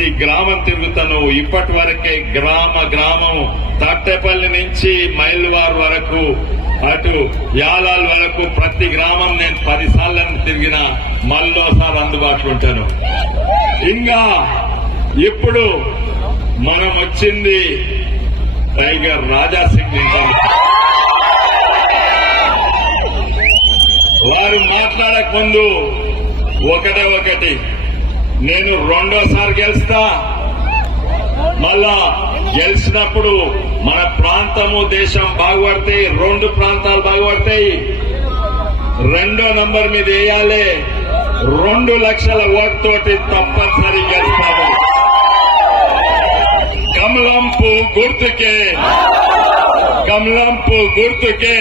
ప్రతి గ్రామం తిరుగుతాను. ఇప్పటి వరకే గ్రామం తట్టెపల్లి నుంచి మైల్వార్ వరకు అటు యాలాల్ వరకు ప్రతి గ్రామం నేను 10 సార్లు తిరిగిన మళ్ళోసారి అందుబాటులో ఉంటాను. ఇంకా ఇప్పుడు మనం వచ్చింది టైగర్ రాజాసింగ్ వారు మాట్లాడక ముందు ఒకటి నేను రెండోసారి గెలుస్తా, మళ్ళా గెలిచినప్పుడు మన ప్రాంతము దేశం బాగుపడతాయి, 2 ప్రాంతాలు బాగుపడతాయి. 2వ నంబర్ మీద వేయాలి. 2 లక్షల ఓటుతోటి తప్పనిసరి గెలుస్తాము. కమలంపు గుర్తుకే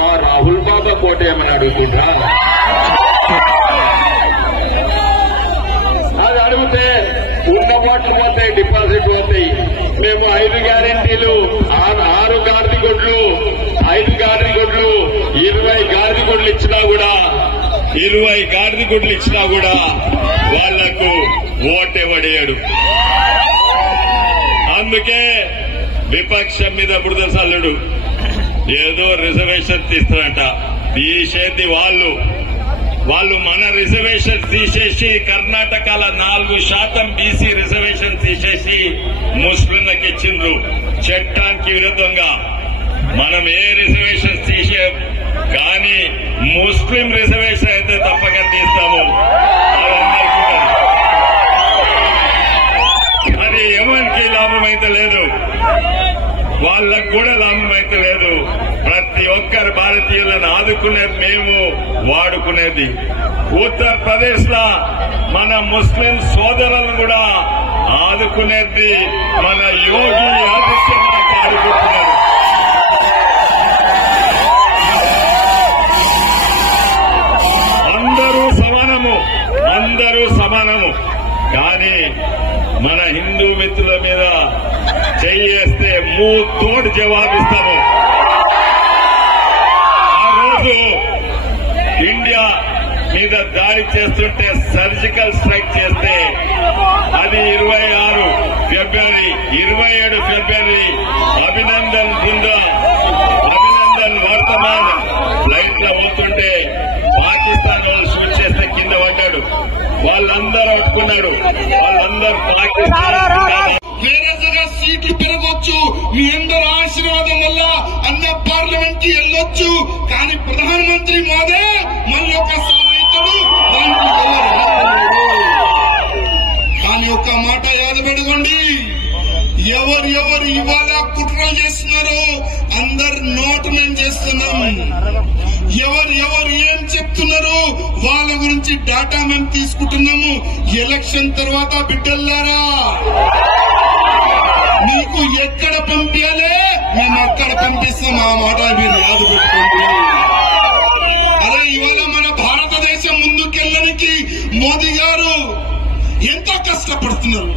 మా రాహుల్ బాబా కోటేమని అడుగుతుందా? అది అడిగితే ఉన్న ఓట్లు పోతాయి, డిపాజిట్ పోతాయి. మేము 5 గ్యారెంటీలు, 6 గాడిద గుడ్లు, 5 గాడిద గుడ్లు, 20 గాడిద గుడ్లు ఇచ్చినా కూడా వాళ్లకు ఓటెవడేయడు. అందుకే విపక్షం మీద బురద చల్లుడు. ఏదో రిజర్వేషన్ తీస్తారంట, తీసేది వాళ్ళు మన రిజర్వేషన్ తీసేసి కర్ణాటకలో 4% బీసీ రిజర్వేషన్ తీసేసి ముస్లింలకు ఇచ్చిండ్రు చట్టానికి విరుద్ధంగా. మనం ఏ రిజర్వేషన్ తీసే కానీ ముస్లిం రిజర్వేషన్ అయితే తప్పక తీస్తాము. అది ఎవరికి లాభం అయితే లేదు, వాళ్ళకు కూడా లాభం అయితే లేదు. ప్రతి ఒక్కరు భారతీయులను ఆదుకునేది మేము, వాడుకునేది. ఉత్తరప్రదేశ్ లో మన ముస్లిం సోదరులను కూడా ఆదుకునేది మన యోగి ఆదిత్యనాథ్ ఆదుకుంటున్నారు. అందరూ సమానము. కానీ మన హిందూ మిత్రుల మీద చెయ్యేస్తే తోడు జవాబిస్తాము. ఆ రోజు ఇండియా మీద దాడి చేస్తుంటే సర్జికల్ స్ట్రైక్ చేస్తే అది 26 ఫిబ్రవరి 27 ఫిబ్రవరి అభినందన్ వర్తమాన్ ఫ్లైట్ లో వెళ్తుంటే పాకిస్తాన్ వాళ్ళు షూట్ చేస్తే కింద పడ్డాడు. వాళ్ళందరూ అట్టుకున్నారు. వాళ్ళందరూ పాకిస్తాన్ వేరే జగ సీట్లు పెరగొచ్చు, మీ అందరూ ఆశీర్వాదం వల్ల అన్న పార్లమెంట్ కి వెళ్ళొచ్చు. కానీ ప్రధానమంత్రి మోదీ మళ్ళీ ఒకసారి అవుతాడు, దానికి కానీ ఒక మాట యాదపెట్టుకోండి, ఎవరు ఇవాళ కుట్రలు చేస్తున్నారో అందరు నోటు మేము చేస్తున్నాం. ఎవరు ఏం చెప్తున్నారో వాళ్ళ గురించి డాటా మేము తీసుకుంటున్నాము. ఎలక్షన్ తర్వాత బిడ్డల్లారా మీకు ఎక్కడ పంపించాలి మేము అక్కడ పంపిస్తాం. ఆ మాట మీరు యాద పెట్టుకోండి. అరే ఇవాళ మన భారతదేశం ముందుకెళ్ళడానికి మోదీ గారు ఎంత కష్టపడుతున్నారు.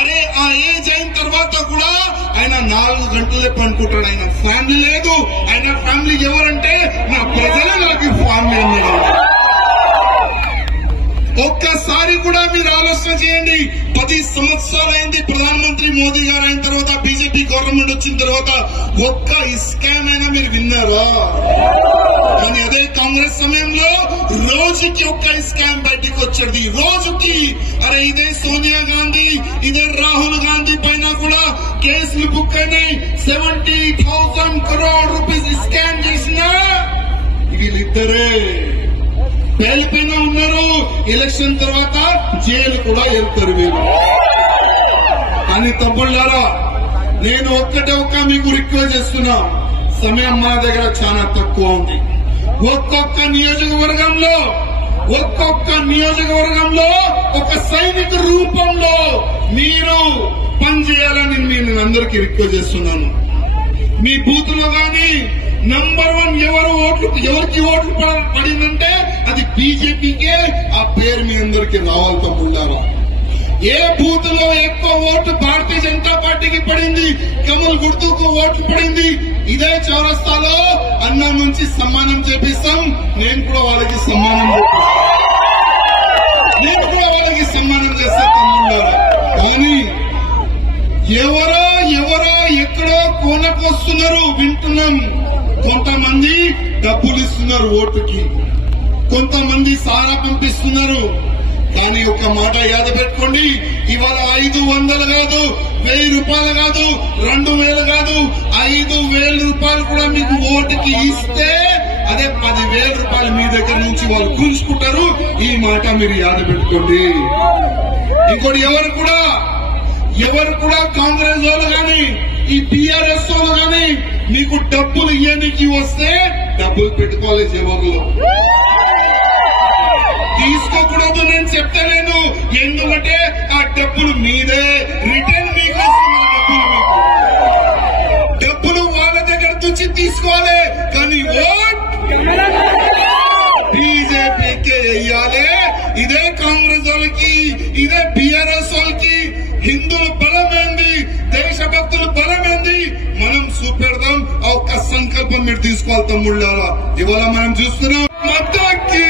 అరే ఆ ఏజ్ అయిన తర్వాత కూడా ఆయన 4 గంటలే పనుకుంటాడు. ఆయన ఫ్యామిలీ లేదు. ఆయన ఫ్యామిలీ ఎవరంటే నా ప్రజలే నాకు ఫ్యామిలీ అన్నాడు. ఒక్కసారి కూడా మీరు ఆలోచన చేయండి. 10 సంవత్సరాలైంది ప్రధానమంత్రి మోదీ గారు అయిన తర్వాత, బీజేపీ గవర్నమెంట్ వచ్చిన తర్వాత ఒక్క స్కామ్ అయినా మీరు విన్నారా? కానీ అదే కాంగ్రెస్ సమయంలో రోజుకి ఒక్క స్కామ్ బయటికి వచ్చేది. రోజుకి అరే ఇదే సోనియా గాంధీ, ఇదే రాహుల్ గాంధీ పైన కూడా కేసులు బుక్ అయినాయి. 70,000 crore రూపీస్ స్కామ్ చేసిన వీళ్ళిద్దరే పేలిపైన ఉన్నారు. ఎలక్షన్ తర్వాత జైలు కూడా వెళ్తారు వీళ్ళు. కానీ తమ్ముళ్ళారా నేను ఒక్క మీకు రిక్వెస్ట్ చేస్తున్నా. సమయం మన దగ్గర చాలా తక్కువ ఉంది. ఒక్కొక్క నియోజకవర్గంలో ఒక సైనిక రూపంలో మీరు పనిచేయాలని నేను అందరికీ రిక్వెస్ట్ చేస్తున్నాను. మీ బూత్ లో గాని నంబర్ 1 ఎవరికి ఓట్లు పడిందంటే అది బీజేపీకే. ఆ పేరు మీ అందరికీ రావాలి తమ్ముళ్ళారా. ఏ బూత్ లో ఎక్కువ ఓటు భారతీయ జనతా పార్టీకి పడింది, కమల్ గుర్తుకు ఓట్లు పడింది, ఇదే చౌరస్తాలో అన్న నుంచి సమ్మానం చేపిస్తాం. నేను కూడా వాళ్ళకి సమ్మానం చేస్తా తమ్ముళ్ళారా. కానీ ఎవరో ఎక్కడో కోనకొస్తున్నారు వింటున్నాం. కొంతమంది డబ్బులు ఇస్తున్నారు ఓటుకి, కొంతమంది సారా పంపిస్తున్నారు. కానీ ఒక మాట యాద పెట్టుకోండి, ఇవాళ 500 కాదు, 1000 రూపాయలు కాదు, 2000 కాదు, 5000 రూపాయలు కూడా మీకు ఓటుకి ఇస్తే అదే 10,000 రూపాయలు మీ దగ్గర నుంచి వాళ్ళు గుంజుకుంటారు. ఈ మాట మీరు యాద పెట్టుకోండి. ఇంకోటి ఎవరు కూడా కాంగ్రెస్ వాళ్ళు గాని ఈ టీఆర్ఎస్ వాళ్ళు గాని మీకు డబ్బులు ఇవ్వడానికి వస్తే డబ్బులు పెట్టుకోవాలి జేబులో, తీసుకోకూడదు. నేను చెప్తలేను, ఎందుకంటే ఆ డబ్బులు మీదే, రిటర్న్ మీకు డబ్బులు వాళ్ళ దగ్గర నుంచి తీసుకోవాలి. కానీ ఓట్ బీజేపీకే వెయ్యాలి. ఇదే కాంగ్రెస్ వాళ్ళకి, ఇదే బీఆర్ఎస్ వాళ్ళకి హిందువుల బలమైంది, దేశభక్తుల బలమైంది. మనం చూపెడదాం. ఒక్క సంకల్పం మీరు తీసుకోవాలి తమ్ముళ్ళారా. ఇవాళ మనం చూస్తున్నాం మద్దతుకి